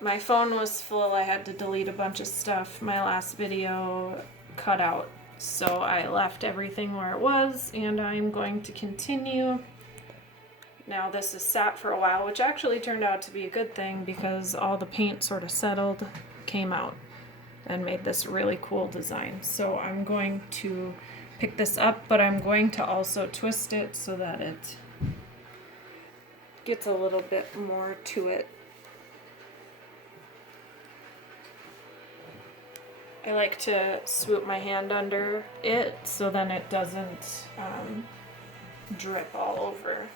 my phone was full. I had to delete a bunch of stuff. My last video cut out. So I left everything where it was, and I'm going to continue. Now this is sat for a while, which actually turned out to be a good thing because all the paint sort of settled, came out, and made this really cool design. So I'm going to pick this up, but I'm going to also twist it so that it gets a little bit more to it. I like to swoop my hand under it so then it doesn't drip all over.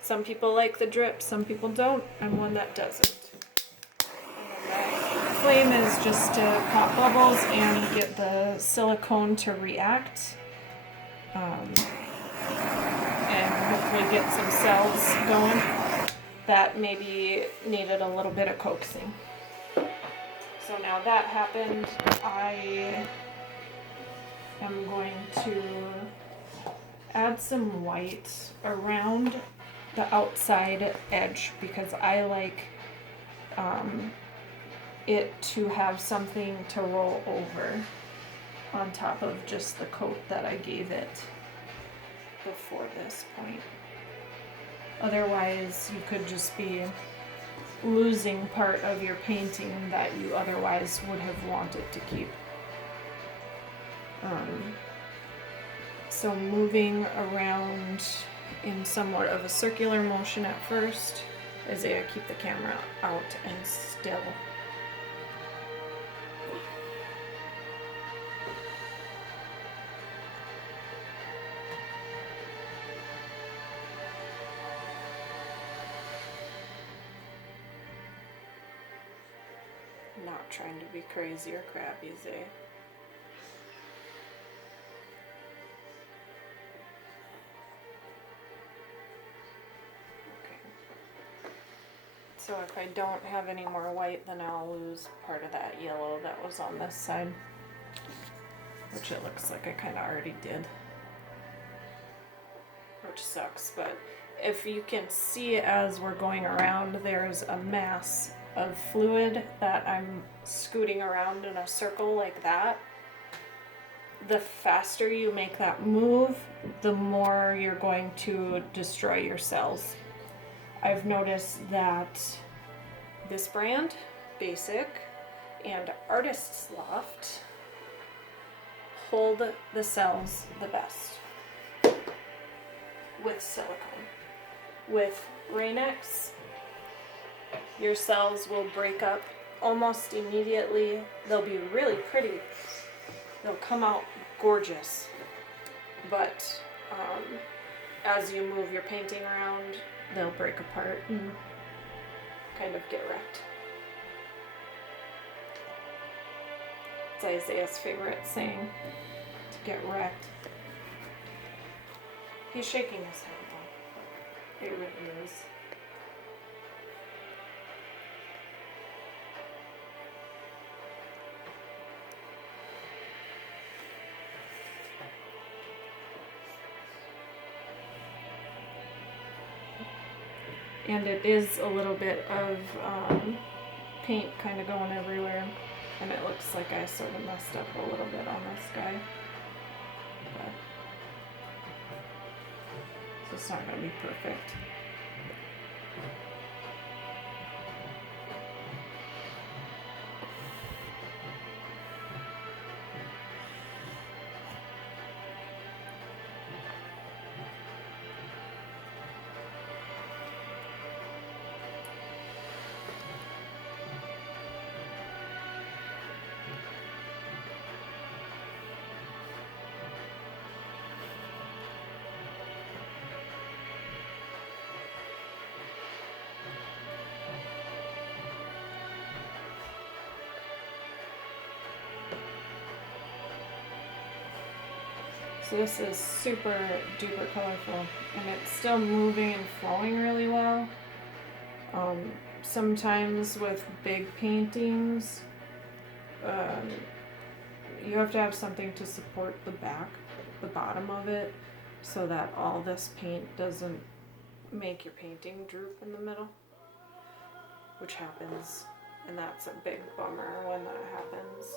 Some people like the drip, some people don't. I'm one that doesn't. And then the flame is just to pop bubbles and get the silicone to react. And hopefully get some cells going that maybe needed a little bit of coaxing. So now that happened, I am going to add some white around the outside edge because I like it to have something to roll over on top of just the coat that I gave it before this point. Otherwise, you could just be losing part of your painting that you otherwise would have wanted to keep. So moving around in somewhat of a circular motion at first as I keep the camera out and still. Not trying to be crazy or crappy, Zay. Okay. So if I don't have any more white, then I'll lose part of that yellow that was on this side, which it looks like I kind of already did, which sucks. But if you can see as we're going around, there's a mass of fluid that I'm scooting around in a circle like that. The faster you make that move, the more you're going to destroy your cells. I've noticed that this brand, Basic, and Artist's Loft hold the cells the best with silicone. With Rain-X, your cells will break up almost immediately. They'll be really pretty. They'll come out gorgeous. But as you move your painting around, they'll break apart and kind of get wrecked. It's Isaiah's favorite saying, to get wrecked. He's shaking his head though. It really is. And it is a little bit of paint kind of going everywhere, and it looks like I sort of messed up a little bit on this guy. But so it's not going to be perfect. So this is super duper colorful, and it's still moving and flowing really well. Sometimes with big paintings, you have to have something to support the bottom of it, so that all this paint doesn't make your painting droop in the middle, which happens and that's a big bummer when that happens.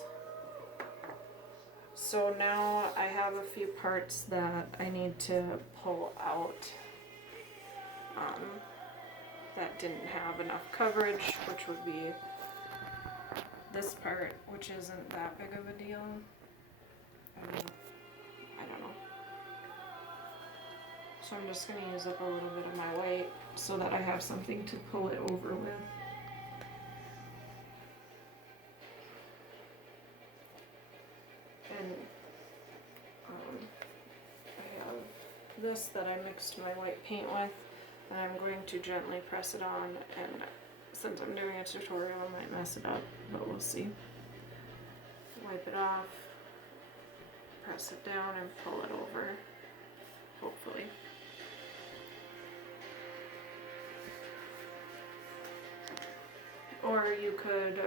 So now I have a few parts that I need to pull out that didn't have enough coverage, which would be this part, which isn't that big of a deal. I mean, I don't know. So I'm just going to use up a little bit of my weight so that I have something to pull it over with. And I have this that I mixed my white paint with, and I'm going to gently press it on, and since I'm doing a tutorial I might mess it up, but we'll see. Wipe it off, press it down, and pull it over, hopefully. Or you could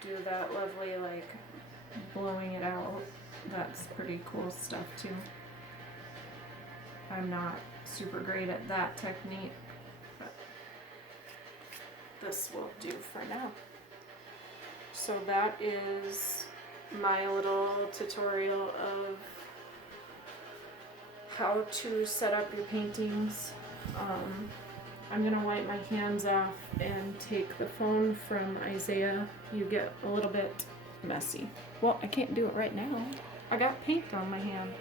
do that lovely, like, blowing it out. That's pretty cool stuff too. I'm not super great at that technique, but this will do for now. So that is my little tutorial of how to set up your paintings. I'm gonna wipe my hands off and take the phone from Isaiah. You get a little bit messy. Well, I can't do it right now. I got paint on my hand.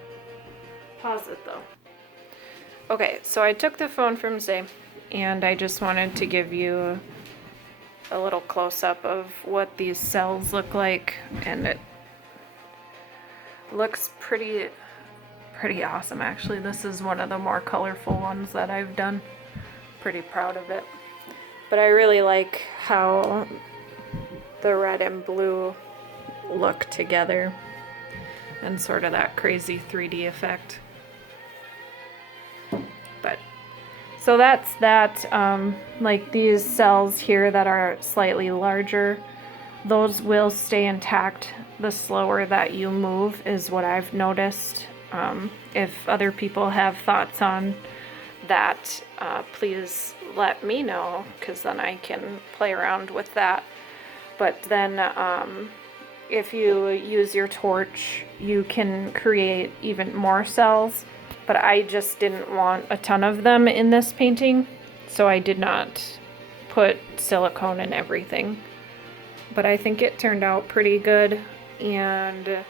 Pause it though. Okay, so I took the phone from Zay, and I just wanted to give you a little close-up of what these cells look like, and it looks pretty awesome actually. This is one of the more colorful ones that I've done. Pretty proud of it. But I really like how the red and blue look together and sort of that crazy 3D effect. But so that's that. Like these cells here that are slightly larger, those will stay intact the slower that you move, is what I've noticed. If other people have thoughts on that, please let me know, because then I can play around with that. But then if you use your torch, you can create even more cells, but I just didn't want a ton of them in this painting, so I did not put silicone in everything. But I think it turned out pretty good, and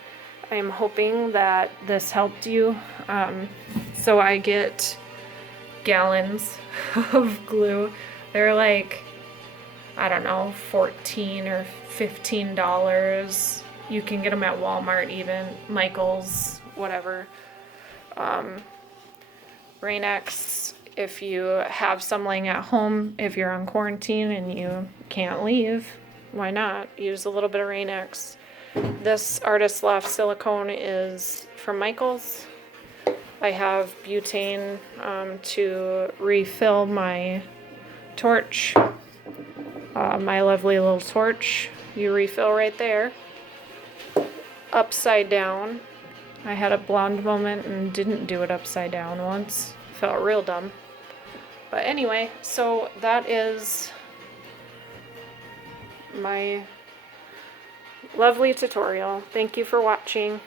I'm hoping that this helped you. So I get gallons of glue. They're like, I don't know, $14 or $15. You can get them at Walmart, even Michael's, whatever. Rain-X, if you have some laying at home, if you're on quarantine and you can't leave, why not use a little bit of Rain-X? This Artist Loft silicone is from Michael's. I have butane to refill my torch, my lovely little torch. You refill right there. Upside down. I had a blonde moment and didn't do it upside down once. Felt real dumb. But anyway, so that is my lovely tutorial. Thank you for watching.